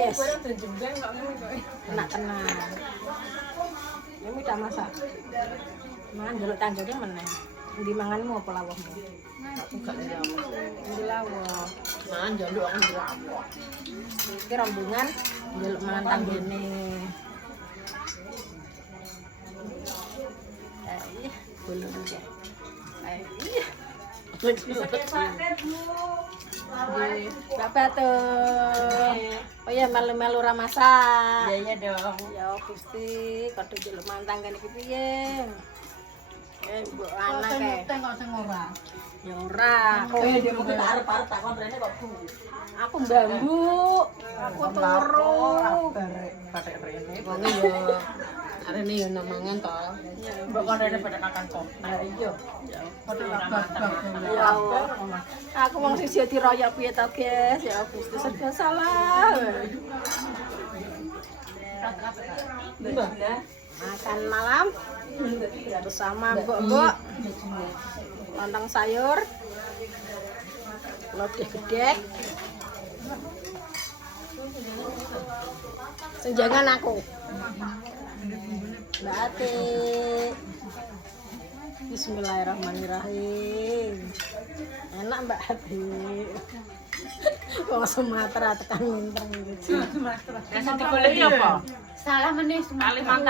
guys. Enak tenang. Ini udah masak. Mangan dulu tanggane meneh. Ndi manganmu apa lawuhmu? Aku gak nyamu. Ndi lawuh. Mangan jaluk aku njaluk. Iki rombongan njaluk mangan tanggane. Ih, belum ya. Ih. Bapak tuh. Oh ya melu-melu ra masak. Iya dong. Ya Gusti, kadhe njaluk mangan tanggane iki piye? Mbok anak e. Tengok sing ora. Ya ora. Oh iya dia mungkin arep-arep tak kon rene kok Bu. Aku mbambuk. Aku turu. Patek rene. Wong yo arene yo nang mangan to. Mbok kon rene pada makan kok. Nah iya. Padha makan. Ya Allah. Aku wong sing siyo diroyok piye to, Guys? Ya Gusti serba salah. Makan malam bersama mbok-mbok. Lontong sayur. Lodeh gedek. Senjangan aku. Mbak Ati. Bismillahirrahmanirrahim. Enak Mbak Ati. Wong Sumatera tekan Minteng gitu. Sumatera. Nasi digoleki apa? Salah meneh Sumatera.